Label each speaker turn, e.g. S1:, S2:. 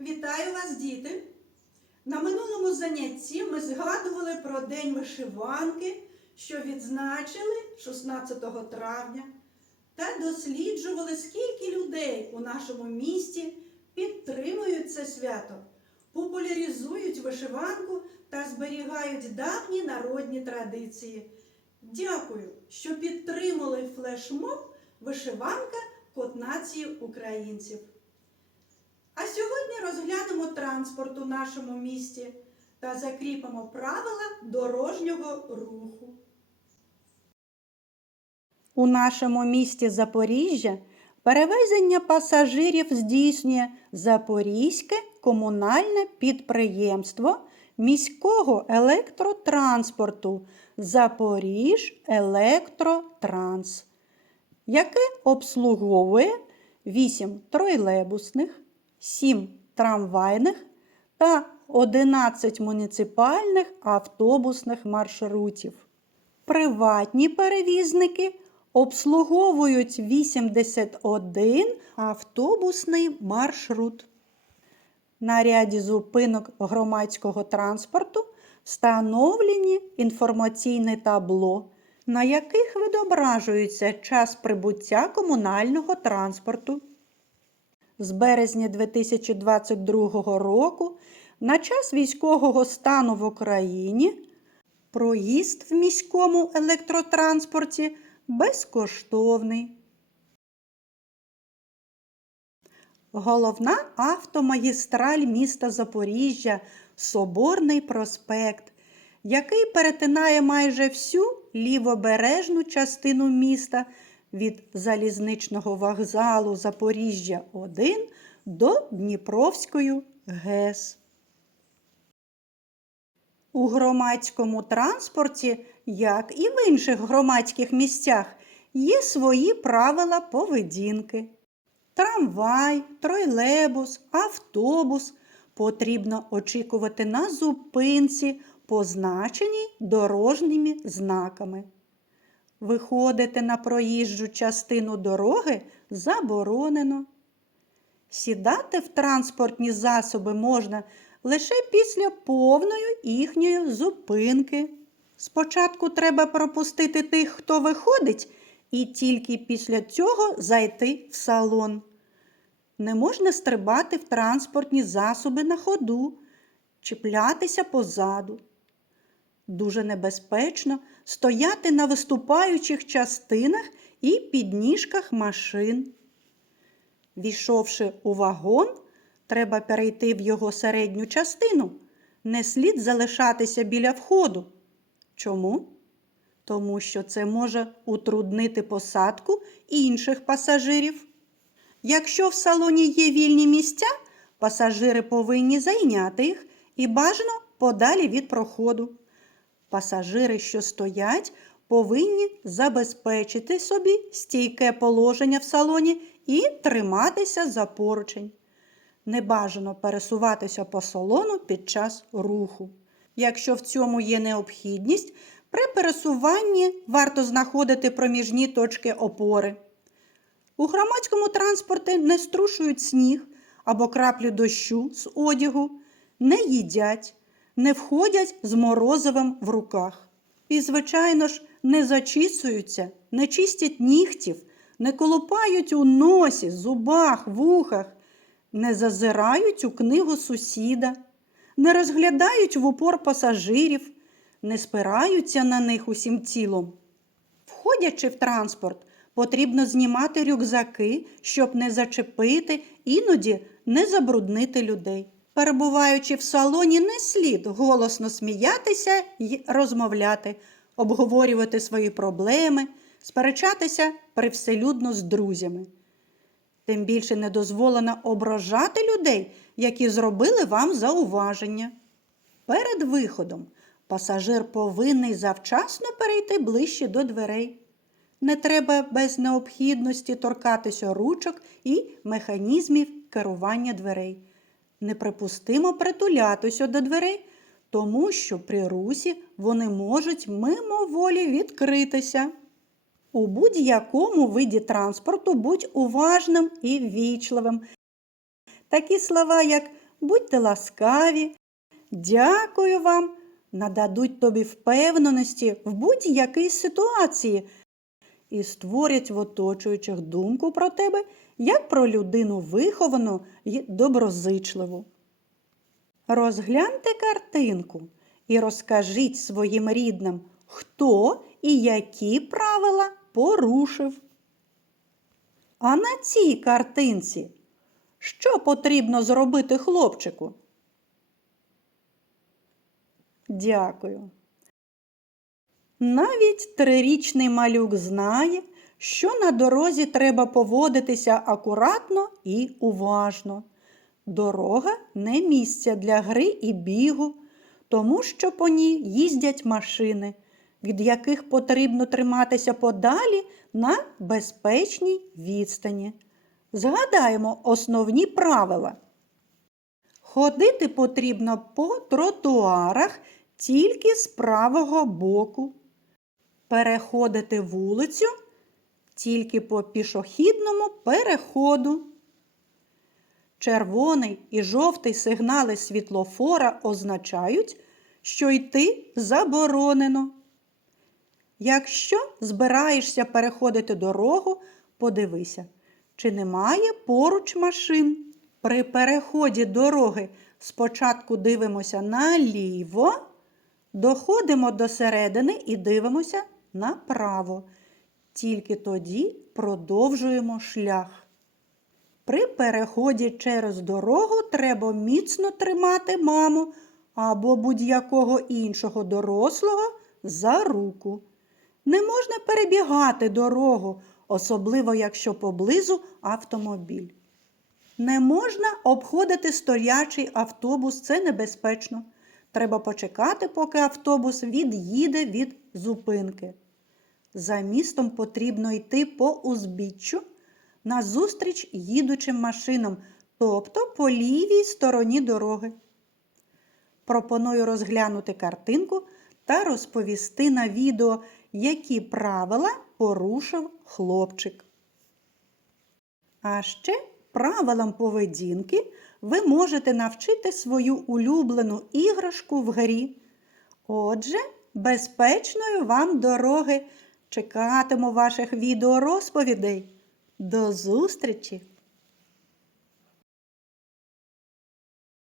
S1: Вітаю вас, діти! На минулому занятті ми згадували про День вишиванки, що відзначили 16 травня, та досліджували, скільки людей у нашому місті підтримують це свято, популяризують вишиванку та зберігають давні народні традиції. Дякую, що підтримали флешмоб Вишиванка Код нації українців. Розглянемо транспорт у нашому місті та закріпимо правила дорожнього руху. У нашому місті Запоріжжя перевезення пасажирів здійснює Запорізьке комунальне підприємство міського електротранспорту Запоріж Електротранс, яке обслуговує 8 тролейбусних, 7 трамвайних та 11 муніципальних автобусних маршрутів. Приватні перевізники обслуговують 81 автобусний маршрут. На ряді зупинок громадського транспорту встановлені інформаційне табло, на яких відображується час прибуття комунального транспорту. З березня 2022 року на час військового стану в Україні проїзд в міському електротранспорті безкоштовний. Головна автомагістраль міста Запоріжжя Соборний проспект, який перетинає майже всю лівобережну частину міста від залізничного вокзалу Запоріжжя 1 до Дніпровської ГЕС. У громадському транспорті, як і в інших громадських місцях, є свої правила поведінки. Трамвай, тролейбус, автобус потрібно очікувати на зупинці, позначеній дорожніми знаками. Виходити на проїжджу частину дороги заборонено. Сідати в транспортні засоби можна лише після повної їхньої зупинки. Спочатку треба пропустити тих, хто виходить, і тільки після цього зайти в салон. Не можна стрибати в транспортні засоби на ходу, чіплятися позаду. Дуже небезпечно стояти на виступаючих частинах і підніжках машин. Війшовши у вагон, треба перейти в його середню частину. Не слід залишатися біля входу. Чому? Тому що це може утруднити посадку інших пасажирів. Якщо в салоні є вільні місця, пасажири повинні зайняти їх і бажано подалі від проходу. Пасажири, що стоять, повинні забезпечити собі стійке положення в салоні і триматися за поручень. Небажано пересуватися по салону під час руху. Якщо в цьому є необхідність, при пересуванні варто знаходити проміжні точки опори. У громадському транспорті не струшують сніг або краплі дощу з одягу, не їдять, не входять з морозивом в руках. І, звичайно ж, не зачісуються, не чистять нігтів, не колупають у носі, зубах, вухах, не зазирають у книгу сусіда, не розглядають в упор пасажирів, не спираються на них усім тілом. Входячи в транспорт, потрібно знімати рюкзаки, щоб не зачепити, іноді не забруднити людей. Перебуваючи в салоні, не слід голосно сміятися й розмовляти, обговорювати свої проблеми, сперечатися привселюдно з друзями. Тим більше не дозволено ображати людей, які зробили вам зауваження. Перед виходом пасажир повинен завчасно перейти ближче до дверей. Не треба без необхідності торкатися ручок і механізмів керування дверей. Неприпустимо притулятися до дверей, тому що при русі вони можуть мимоволі відкритися. У будь-якому виді транспорту будь уважним і ввічливим. Такі слова, як будьте ласкаві, дякую вам, нададуть тобі впевненості в будь-якій ситуації і створять в оточуючих думку про тебе як про людину виховану і доброзичливу. Розгляньте картинку і розкажіть своїм рідним, хто і які правила порушив. А на цій картинці що потрібно зробити хлопчику? Дякую. Навіть трирічний малюк знає, що на дорозі треба поводитися акуратно і уважно. Дорога не місце для гри і бігу, тому що по ній їздять машини, від яких потрібно триматися подалі на безпечній відстані. Згадаємо основні правила. Ходити потрібно по тротуарах тільки з правого боку. Переходити вулицю тільки по пішохідному переходу. Червоний і жовтий сигнали світлофора означають, що йти заборонено. Якщо збираєшся переходити дорогу, подивися, чи немає поруч машин. При переході дороги спочатку дивимося наліво, доходимо до середини і дивимося направо. Тільки тоді продовжуємо шлях. При переході через дорогу треба міцно тримати маму або будь-якого іншого дорослого за руку. Не можна перебігати дорогу, особливо якщо поблизу автомобіль. Не можна обходити стоячий автобус, це небезпечно. Треба почекати, поки автобус від'їде від зупинки. За містом потрібно йти по узбіччю назустріч їдучим машинам, тобто по лівій стороні дороги. Пропоную розглянути картинку та розповісти на відео, які правила порушив хлопчик. А ще правилам поведінки ви можете навчити свою улюблену іграшку в грі. Отже, безпечної вам дороги! Чекатиму ваших відеорозповідей. До зустрічі!